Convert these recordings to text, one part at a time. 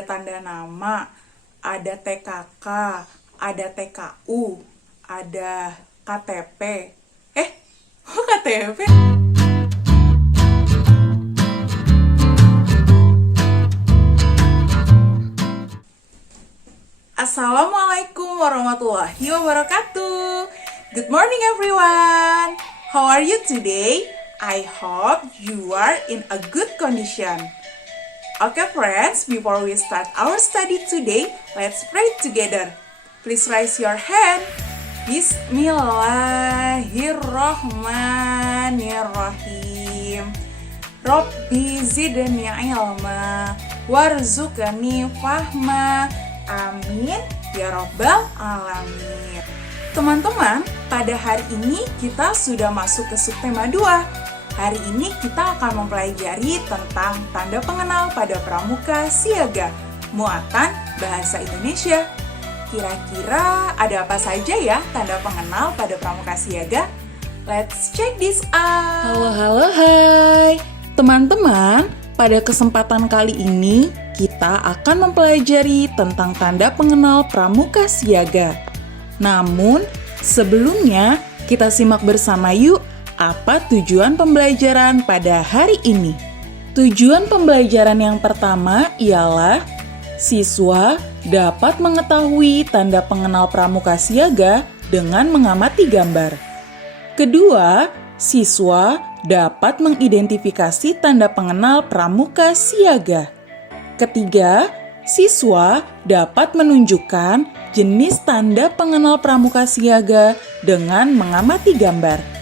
ada tanda nama, ada TKK, ada TKU, ada KTP. Kok KTP? Assalamualaikum warahmatullahi wabarakatuh. Good morning everyone. How are you today? I hope you are in a good condition. Okay friends, before we start our study today, let's pray together. Please raise your hand. Bismillahirrahmanirrahim. Rabbi zidni ilma warzuqni fahma. Amin ya rabbal alamin. Teman-teman, pada hari ini kita sudah masuk ke subtema 2. Hari ini kita akan mempelajari tentang tanda pengenal pada pramuka siaga, muatan bahasa Indonesia. Kira-kira ada apa saja ya tanda pengenal pada pramuka siaga? Let's check this out. Halo, hai. Teman-teman, pada kesempatan kali ini kita akan mempelajari tentang tanda pengenal pramuka siaga. Namun, sebelumnya kita simak bersama yuk apa tujuan pembelajaran pada hari ini. Tujuan pembelajaran yang pertama ialah siswa dapat mengetahui tanda pengenal pramuka siaga dengan mengamati gambar. Kedua, siswa dapat mengidentifikasi tanda pengenal pramuka siaga. Ketiga, siswa dapat menunjukkan jenis tanda pengenal pramuka siaga dengan mengamati gambar.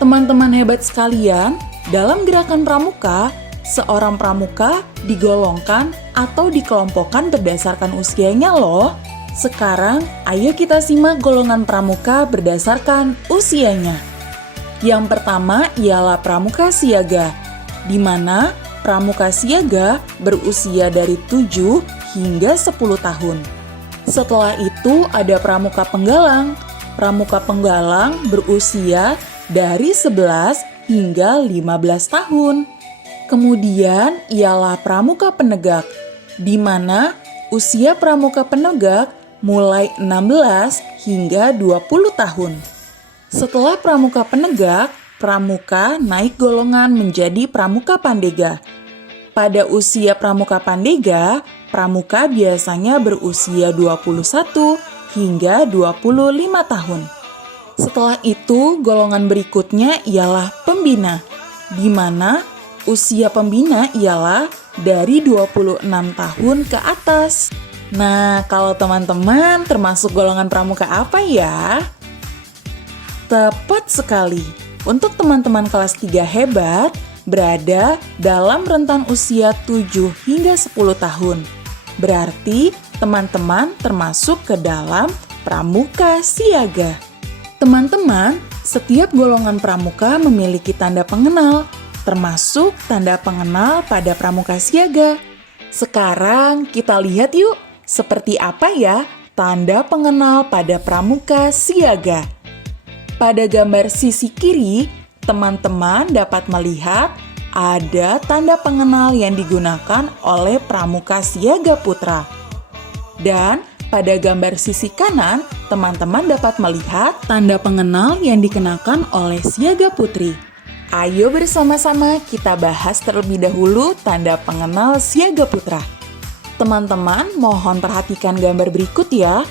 Teman-teman hebat sekalian, dalam gerakan pramuka, seorang pramuka digolongkan atau dikelompokkan berdasarkan usianya loh. Sekarang, ayo kita simak golongan pramuka berdasarkan usianya. Yang pertama ialah pramuka siaga, di mana pramuka siaga berusia dari 7 hingga 10 tahun. Setelah itu ada pramuka penggalang. Pramuka penggalang berusia dari 11 hingga 15 tahun. Kemudian ialah pramuka penegak, di mana usia pramuka penegak mulai 16 hingga 20 tahun. Setelah pramuka penegak, pramuka naik golongan menjadi pramuka pandega. Pada usia pramuka pandega, pramuka biasanya berusia 21 hingga 25 tahun. Setelah itu, golongan berikutnya ialah pembina, di mana usia pembina ialah dari 26 tahun ke atas. Nah, kalau teman-teman termasuk golongan pramuka apa ya? Tepat sekali. Untuk teman-teman kelas 3 hebat, berada dalam rentan usia 7 hingga 10 tahun. Berarti teman-teman termasuk ke dalam pramuka siaga. Teman-teman, setiap golongan pramuka memiliki tanda pengenal, termasuk tanda pengenal pada pramuka siaga. Sekarang kita lihat yuk, seperti apa ya tanda pengenal pada pramuka siaga. Pada gambar sisi kiri, teman-teman dapat melihat ada tanda pengenal yang digunakan oleh pramuka siaga putra. Dan pada gambar sisi kanan, teman-teman dapat melihat tanda pengenal yang dikenakan oleh siaga putri. Ayo bersama-sama kita bahas terlebih dahulu tanda pengenal siaga putra. Teman-teman mohon perhatikan gambar berikut ya.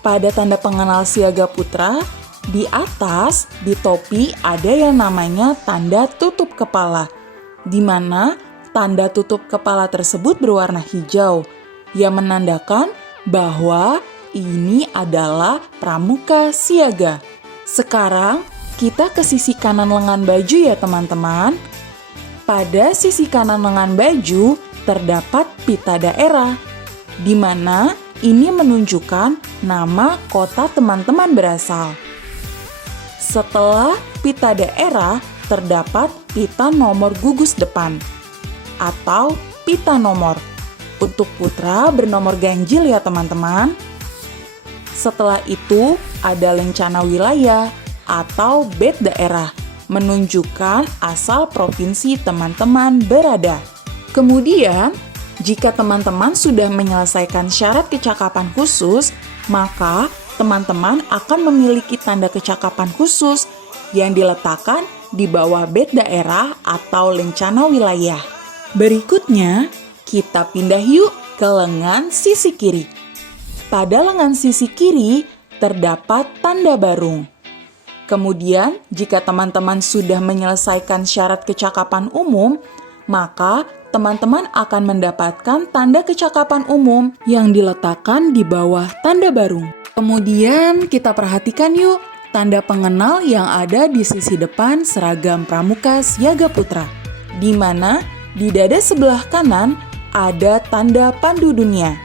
Pada tanda pengenal siaga putra, di atas, di topi ada yang namanya tanda tutup kepala, di mana tanda tutup kepala tersebut berwarna hijau, yang menandakan bahwa ini adalah pramuka siaga. Sekarang, kita ke sisi kanan lengan baju ya teman-teman. Pada sisi kanan lengan baju, terdapat pita daerah, di mana ini menunjukkan nama kota teman-teman berasal. Setelah pita daerah, terdapat pita nomor gugus depan atau pita nomor. Untuk putra bernomor ganjil ya teman-teman. Setelah itu ada lencana wilayah atau bet daerah, menunjukkan asal provinsi teman-teman berada. Kemudian Jika teman-teman sudah menyelesaikan syarat kecakapan khusus, maka teman-teman akan memiliki tanda kecakapan khusus yang diletakkan di bawah bed daerah atau lencana wilayah. Berikutnya, kita pindah yuk ke lengan sisi kiri. Pada lengan sisi kiri, terdapat tanda barung. Kemudian, jika teman-teman sudah menyelesaikan syarat kecakapan umum, maka teman-teman akan mendapatkan tanda kecakapan umum yang diletakkan di bawah tanda barung. Kemudian kita perhatikan yuk tanda pengenal yang ada di sisi depan seragam Pramuka Siaga Putra, di mana di dada sebelah kanan ada tanda pandu dunia.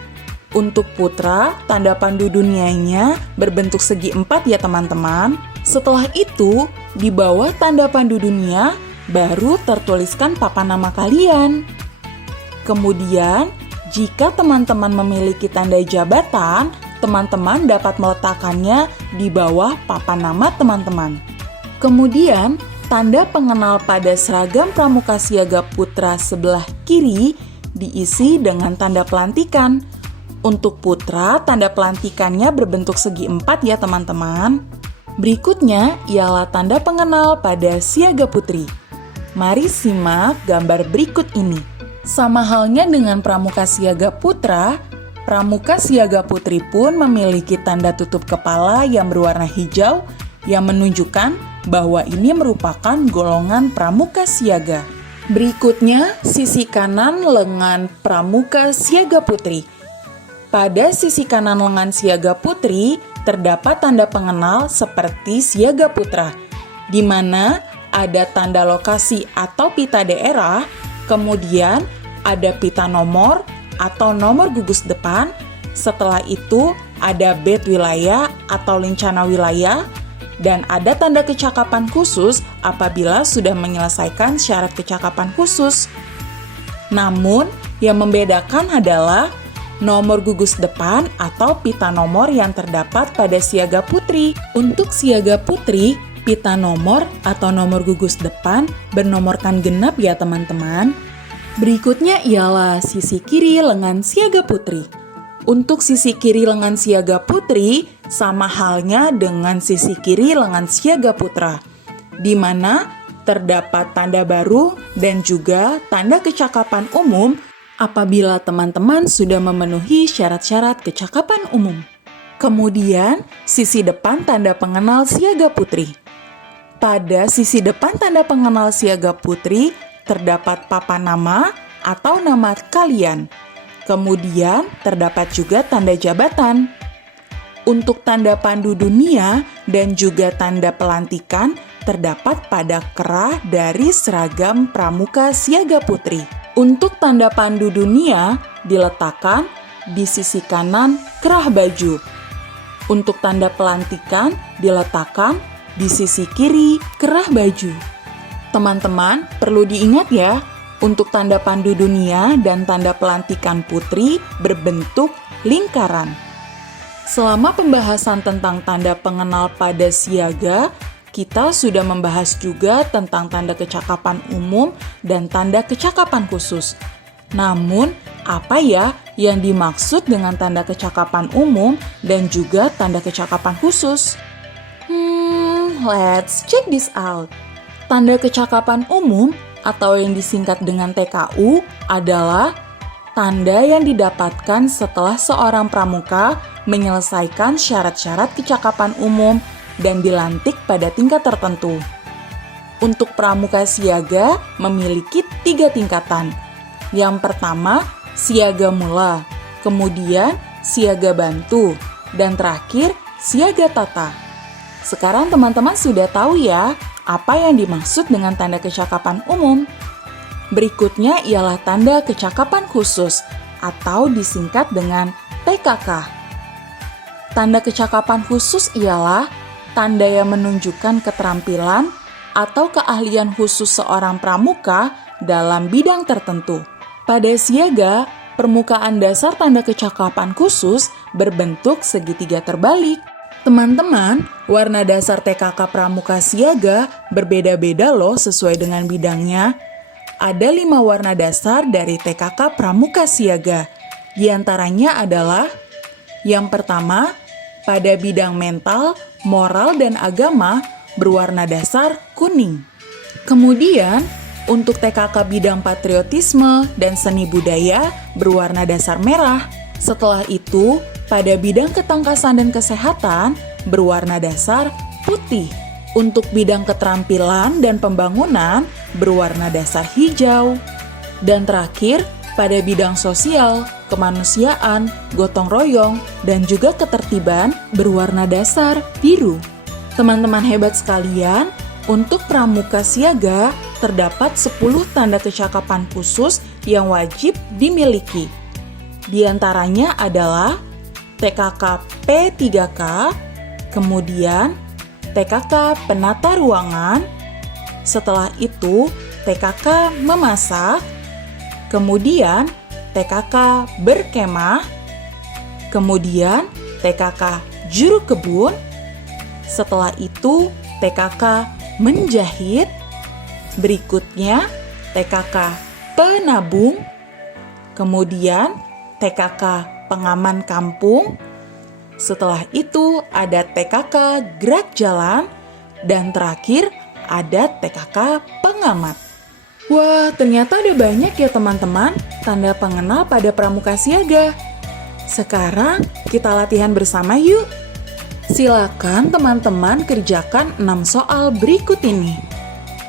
Untuk putra, tanda pandu dunianya berbentuk segi 4 ya teman-teman. Setelah itu, di bawah tanda pandu dunia baru tertuliskan papan nama kalian. Kemudian, jika teman-teman memiliki tanda jabatan, teman-teman dapat meletakkannya di bawah papan nama teman-teman. Kemudian, tanda pengenal pada seragam Pramuka Siaga Putra sebelah kiri diisi dengan tanda pelantikan. Untuk putra, tanda pelantikannya berbentuk segi 4 ya teman-teman. Berikutnya ialah tanda pengenal pada Siaga Putri. Mari simak gambar berikut ini. Sama halnya dengan Pramuka Siaga Putra, Pramuka Siaga Putri pun memiliki tanda tutup kepala yang berwarna hijau yang menunjukkan bahwa ini merupakan golongan Pramuka Siaga. Berikutnya, sisi kanan lengan Pramuka Siaga Putri. Pada sisi kanan lengan Siaga Putri, terdapat tanda pengenal seperti Siaga Putra, di mana ada tanda lokasi atau pita daerah, kemudian ada pita nomor atau nomor gugus depan, setelah itu ada bed wilayah atau lencana wilayah, dan ada tanda kecakapan khusus apabila sudah menyelesaikan syarat kecakapan khusus. Namun, yang membedakan adalah nomor gugus depan atau pita nomor yang terdapat pada Siaga Putri. Untuk Siaga Putri, pita nomor atau nomor gugus depan bernomorkan genap ya teman-teman. Berikutnya ialah sisi kiri lengan Siaga Putri. Untuk sisi kiri lengan Siaga Putri sama halnya dengan sisi kiri lengan Siaga Putra, di mana terdapat tanda baru dan juga tanda kecakapan umum apabila teman-teman sudah memenuhi syarat-syarat kecakapan umum. Kemudian, sisi depan tanda pengenal Siaga Putri. Pada sisi depan tanda pengenal Siaga Putri, terdapat papan nama atau nama kalian. Kemudian, terdapat juga tanda jabatan. Untuk tanda pandu dunia dan juga tanda pelantikan terdapat pada kerah dari seragam Pramuka Siaga Putri. Untuk tanda pandu dunia diletakkan di sisi kanan kerah baju. Untuk tanda pelantikan diletakkan di sisi kiri kerah baju. Teman-teman, perlu diingat ya, untuk tanda pandu dunia dan tanda pelantikan putri berbentuk lingkaran. Selama pembahasan tentang tanda pengenal pada siaga, kita sudah membahas juga tentang tanda kecakapan umum dan tanda kecakapan khusus. Namun, apa ya yang dimaksud dengan tanda kecakapan umum dan juga tanda kecakapan khusus? Let's check this out. Tanda kecakapan umum atau yang disingkat dengan TKU adalah tanda yang didapatkan setelah seorang pramuka menyelesaikan syarat-syarat kecakapan umum dan dilantik pada tingkat tertentu. Untuk pramuka siaga memiliki 3 tingkatan. Yang pertama, siaga mula, kemudian siaga bantu, dan terakhir siaga tata. Sekarang teman-teman sudah tahu ya apa yang dimaksud dengan tanda kecakapan umum. Berikutnya ialah tanda kecakapan khusus atau disingkat dengan TKK. Tanda kecakapan khusus ialah tanda yang menunjukkan keterampilan atau keahlian khusus seorang pramuka dalam bidang tertentu. Pada siaga, permukaan dasar tanda kecakapan khusus berbentuk segitiga terbalik. Teman-teman, warna dasar TKK pramuka siaga berbeda-beda loh sesuai dengan bidangnya. ada 5 warna dasar dari TKK Pramuka Siaga. Di antaranya adalah yang pertama, pada bidang mental, moral, dan agama berwarna dasar kuning. Kemudian, untuk TKK bidang patriotisme dan seni budaya berwarna dasar merah. Setelah itu, pada bidang ketangkasan dan kesehatan berwarna dasar putih. Untuk bidang keterampilan dan pembangunan berwarna dasar hijau. Dan terakhir, pada bidang sosial, kemanusiaan, gotong royong, dan juga ketertiban berwarna dasar biru. Teman-teman hebat sekalian, untuk Pramuka Siaga terdapat 10 tanda kecakapan khusus yang wajib dimiliki. Di antaranya adalah TKK P3K, kemudian TKK Penata Ruangan, setelah itu TKK Memasak, kemudian TKK Berkemah, kemudian TKK Juru Kebun, setelah itu TKK Menjahit, berikutnya TKK Penabung, kemudian TKK Pengaman Kampung, setelah itu ada TKK Gerak Jalan, dan terakhir ada TKK Pengamat. Wah, ternyata ada banyak ya teman-teman tanda pengenal pada Pramuka Siaga. Sekarang kita latihan bersama yuk. Silakan teman-teman kerjakan 6 soal berikut ini.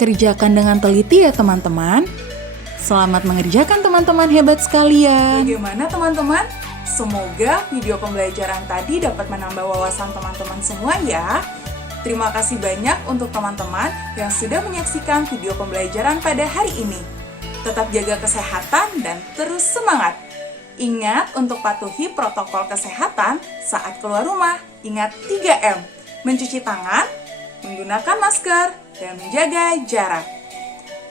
Kerjakan dengan teliti ya teman-teman. Selamat mengerjakan teman-teman hebat sekalian. Bagaimana teman-teman? Semoga video pembelajaran tadi dapat menambah wawasan teman-teman semua ya. Terima kasih banyak untuk teman-teman yang sudah menyaksikan video pembelajaran pada hari ini. Tetap jaga kesehatan dan terus semangat. Ingat untuk patuhi protokol kesehatan saat keluar rumah. Ingat 3M, mencuci tangan, menggunakan masker, dan menjaga jarak.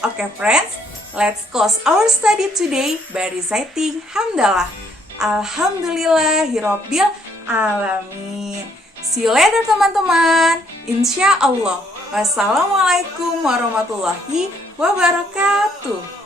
Oke friends, let's close our study today by reciting Hamdalah. Alhamdulillahirabbil alamin. See you later teman-teman. Insya Allah. Wassalamualaikum warahmatullahi wabarakatuh.